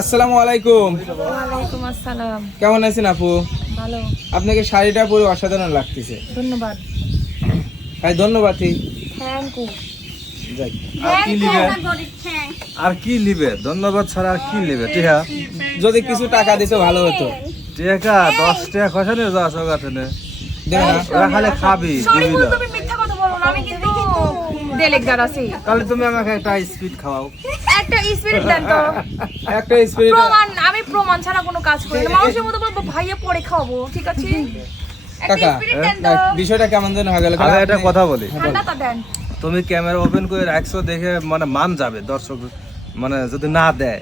আসসালামু আলাইকুম। আসসালাম। কেমন আছেন আপু? ভালো। আপনাকে শাড়িটা পরে অসাধারণ লাগতেছে। ধন্যবাদ। ভাই ধন্যবাদ আর কি লিবে আর কি লিবে ধন্যবাদ ছাড়া আর কি লিবে টিহা যদি কিছু টাকা দিতে ভালো হতো। টিকা দশ টাকা খসানে যা সগাতে নে দেবে না? ওরা খালি খাবি দিবি না তুমি মিথ্যা কথা বলো না আমি কিন্তু দেলেকদার আছি তাহলে তুমি আমাকে একটা স্পিড খাওয়াও। একটা স্পিরিট দেন তো। একটা স্পিরিট প্রমাণ আমি প্রমাণ ছাড়া কোনো কাজ করি না। মানুষের মতো বলব ভাইয়া পরে খাওয়াবো ঠিক আছে? কাকা স্পিরিট দেন তো। বিষয়টা কেমন যেন হয়ে গেল। আরে একটা কথা বলি। ঠান্ডাটা দেন। তুমি ক্যামেরা ওপেন করে রাখছো দেখে মানে মান যাবে দর্শক মানে যদি না দেয়।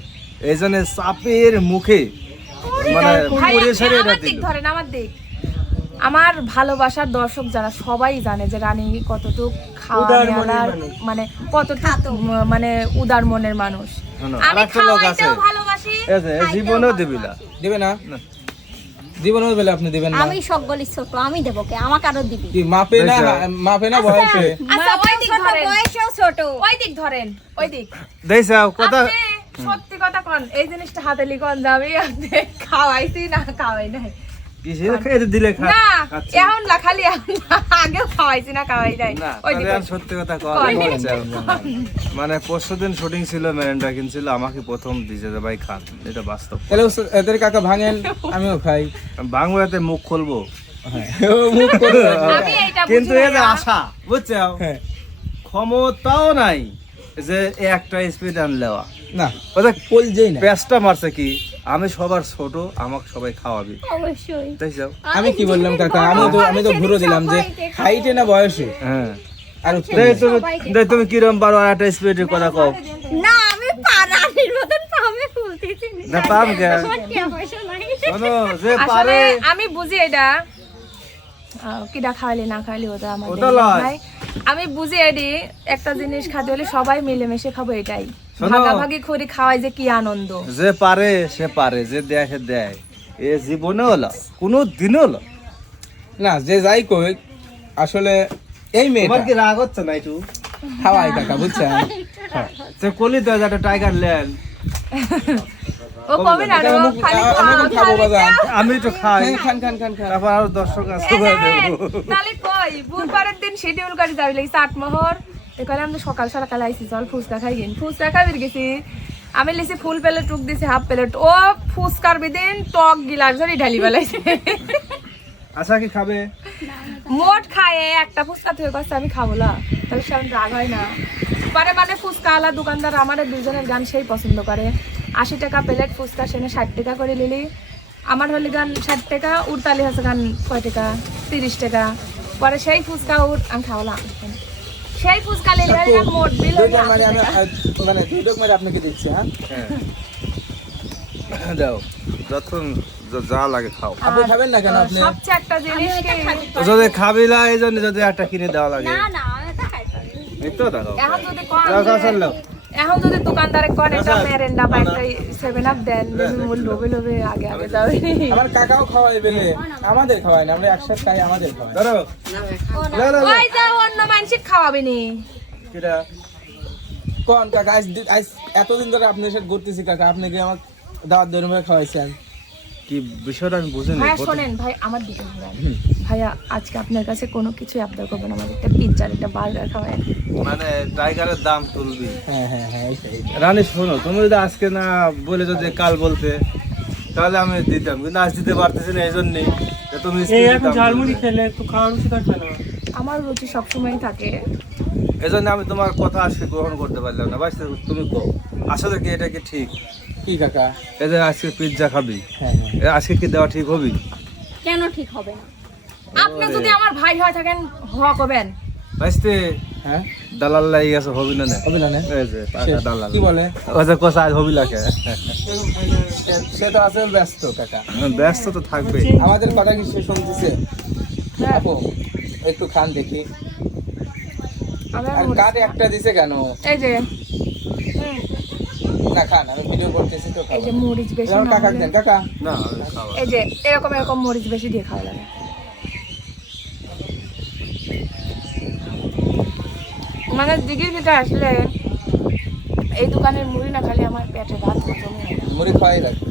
এই জন্য চাপের মুখে মানে ধরেন আমার দিক। আমার ভালোবাসার দর্শক যারা সবাই জানে যে রানী কতটুক খাওয়া মানে কতটুক ম- মানে উদার মনের মানুষ। আমি আরেকটা লোক আছে। খাওয়াইতেও ভালোবাসি এই যে, এই জীবনেও দিবি না। দিবে না? না। জীবনের আপনি দিবেন না। আমি সকল ছোট আমি দেবো কে? আমাকে আরও দিবি। কি মাপে না মাপে না বয়সে? আচ্ছা ওই দিক ধরেন। বয়সেও ছোট। ওই দিক ধরেন ওই দিক। দেখছ কথা সত্যি কথা কোন এই জিনিসটা হাতে লিখন যাবে আপনি খাওয়াইছি না খাওয়াই নাই। মানে পরশু দিন শুটিং ছিল মেরেন্ডা কিনছিল আমাকে প্রথম দিছে যে ভাই খান এটা বাস্তব। এদের কাকা ভাঙেন আমিও খাই। বাংলাতে মুখ খুলবো। হ্যাঁ ও মুখ করে আমি এইটা কিন্তু বুঝি এই যে না। আশা বুঝছ? হ্যাঁ। ক্ষমতাও নাই যে একটা স্পিড আনলেওয়া। না ওদের কোল না পেঁচটা মারছে কি? আমি সবার ছোট আমাকে সবাই খাওয়াবে। অবশ্যই। তাই আমি কি বললাম কাকা? আমি তো আমি তো ঘুরে দিলাম যে হাইটে না বয়সে? হ্যাঁ। আর দেখ তুমি তুমি কিরম পারো আর একটা স্পিডের কথা কও। না আমি পারানির মতন পামে ফুলতেছি না পাম কে শোনো যে পারে আমি বুঝি এটা। কিডা খাওয়ালে না খাওয়ালে ওটা লয়। ভাই। আমি বুঝি এডি একটা জিনিস খাতে হলে সবাই মিলেমিশে খাব এটাই। ভাগাভাগি করে খাওয়াই যে কি আনন্দ। যে পারে সে পারে যে দেখে দেয়। এ জীবনে হলো কোনো দিন হলো না যে যাই কই আসলে এই মেয়ে তোমার মেয়েটা কি রাগ হচ্ছে না একটু? খাওয়াই কাকা বুঝছেন? সে কলি তো টাইগার ল্যান্ড ও কবে না খালি আমি তো খাব আমি তো খাই। খান খান খান খান। তারপর আরও দর্শক আছে দেবো। তাহলে কই বুধবারের দিন শিডিউল করে যাবি লাগি আট এখানে আমি সকাল সকাল আইছি চল ফুচকা খাই গেন ফুচকা গেছি। আমি লিছি ফুল প্লেট টুক দিছি হাফ প্লেট। ও ফুচকার বিদিন টক গিলাস ধরে ঢালি বেলাইছে আশা কি খাবে? মোট খায় একটা ফুচকা থেকে কষ্ট আমি খাব না তবে সে রাগ হয় না। পরে মানে ফুচকা আলা দোকানদার আমাদের দুজনের গান সেই পছন্দ করে। আশি টাকা প্লেট ফুচকা সেনে ষাট টাকা করে নিলি আমার হলে গান ষাট টাকা উড়তালি হাসে গান কয় টাকা? তিরিশ টাকা। পরে সেই ফুচকা উঠ আমি খাওয়ালাম। সেই ফুচকা নিলে মোট বিল মানে আপনাকে দিচ্ছি হ্যাঁ? হ্যাঁ। দাও যখন যা- লাগে খাও। আপনি খাবেন না কেন আপনি? সবচেয়ে একটা জিনিস যদি খাবি না এই জন্য যদি একটা কিনে দেওয়া লাগে। না না তো দেখো এখন যদি কন এখন যদি দোকানদারে কোন একটা মেরেন্ডা বা একটা সেভেন আপ দেন তুমি লোভে লোভে আগে আগে যাবে। আমার কাকাও খাওয়াইবে আমাদের খাওয়াই না আমরা একসাথে খাই আমাদের খাওয়াই ধরো। ওই যে অন্য মানুষ খাওয়াবে নি কিরা? কোন কাকা আজ আজ এতদিন ধরে আপনার সাথে ঘুরতেছি কাকা আপনি কি আমার দাওয়াত ধরে খাওয়াইছেন? কি বিষয়টা আমি বুঝে ভাইয়া শোনেন ভাই আমার দিকে ঘুরান। ভাইয়া আজকে আপনার কাছে কোনো কিছু আবদার করব না। আমার একটা পিৎজার একটা বার্গার খাওয়ায় মানে টাইগারের দাম তুলবি। হ্যাঁ হ্যাঁ হ্যাঁ। রানী শোনো তুমি যদি আজকে না বলে যদি কাল বলতে তাহলে আমি দিতাম কিন্তু আজ দিতে পারতেছি না এই জন্যই যে তুমি ঝালমুড়ি খেলে একটু খাওয়ার উচিত থাকবে না। আমার রুচি সবসময় থাকে। এই জন্য আমি তোমার কথা আজকে গ্রহণ করতে পারলাম না। বাস তুমি কো আসলে কি এটা কি ঠিক? কি কাকা? যে আজকে পিৎজা খাবি। হ্যাঁ হ্যাঁ। আজকে কি দেওয়া ঠিক হবি? কেন ঠিক হবে না? আপনি যদি আমার ভাই হয়ে থাকেন হওয়া করবেন বাসতে হ্যাঁ? দালাল লাই গেছে হবি না না? এই যে দালাল কি বলে? ও কোসা আজ হবি লাগে। সে- তো আছে ব্যস্ত কাকা। ব্যস্ত তো থাকবে। আমাদের কথা কি সে শুনতেছে? আপু একটু খান দেখি। আর কাঠ একটা দিছে কেন? এই যে না খান আমি ভিডিও করতেছি তো এই যে মরিচ বেশি না কাকা দেন কাকা। না এই যে এরকম এরকম মরিচ বেশি দিয়ে খাওয়া লাগে মানে দিঘির ভিতরে আসলে এই দোকানের মুড়ি না খালি আমার পেটে ভাত মুড়ি খাওয়াই লাগবে।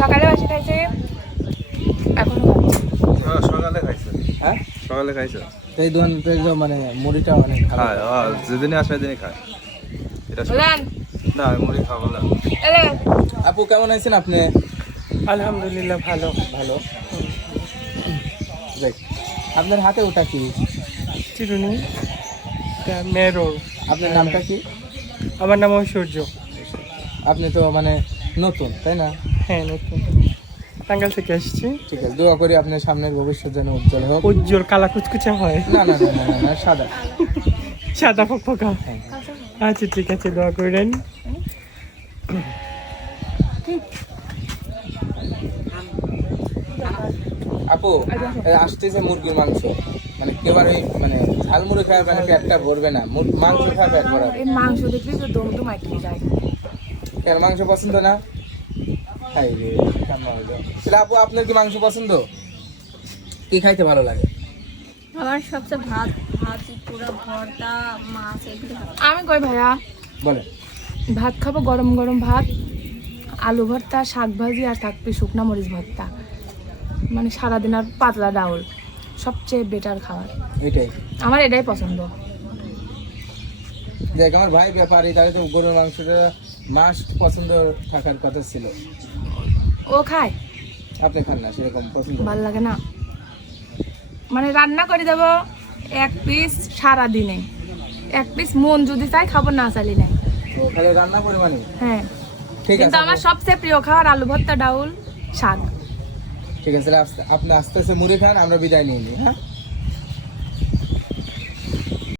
সকালে বসে খাইছে এখনও হ্যাঁ, সকালে খাইছে। হ্যাঁ? সকালে খাইছে। এই দোকান মানে মুড়িটা অনেক ভালো খায় ও, যেদিনই আসে সেদিনই খায়। এটা না মুড়ি খাব না। আপু কেমন আছেন আপনি? আলহামদুলিল্লাহ ভালো ভালো। আপনার হাতে ওটা কি? চিরুনি মেরোর আপনার নামটা কি? আমার নাম ঐশ্বর্য। আপনি তো মানে নতুন তাই না? হ্যাঁ নতুন। টাঙ্গাল থেকে আসছি। ঠিক আছে দোয়া করি আপনার সামনের ভবিষ্যৎ যেন উজ্জ্বল হোক। উজ্জ্বল কালা কুচকুচে হয়। না না না না, না সাদা। সাদা ফকফকা। হ্যাঁ। আচ্ছা ঠিক আছে দোয়া করেন। আপু এই আসতেছে মুরগির মাংস। মানে একেবারে মানে ঝাল মুড়ি খাওয়ার মানে পেটটা ভরবে না। মাংস খাওয়া পেট ভরাবে। এই মাংস দেখবি তো দম দম আইটে যায়। কেন মাংস পছন্দ না? হাই রে কান্না। তাহলে আপু আপনার কি মাংস পছন্দ? কি খাইতে ভালো লাগে? আমার সবচেয়ে ভাত ভাত পুরো ভর্তা মাছ এগুলো আমি কই ভাইয়া? বলেন। ভাত খাব গরম গরম ভাত আলু ভর্তা শাক ভাজি আর থাকবে শুকনা মরিচ ভর্তা। মানে সারাদিন আর পাতলা ডাউল সবচেয়ে বেটার খাবার। এটাই। আমার এটাই পছন্দ। দেখ আমার ভাই ব্যাপারী তাহলে তো গরুর মাংসটা মাস্ট পছন্দ থাকার কথা ছিল। ও খায়। আপনি খান না সেরকম পছন্দ ভালো লাগে না। মানে রান্না করে দেবো এক পিস সারা দিনে এক পিস মন যদি চাই খাব না চালি নাই। তো রান্না রান্না মানে? হ্যাঁ। ঠিক কিন্তু আছে আমার সবচেয়ে প্রিয় খাবার আলু ভর্তা ডাউল শাক। ঠিক আছে আপনি আস্তে আস্তে মুড়ি খান আমরা বিদায় নিয়ে নিই হ্যাঁ?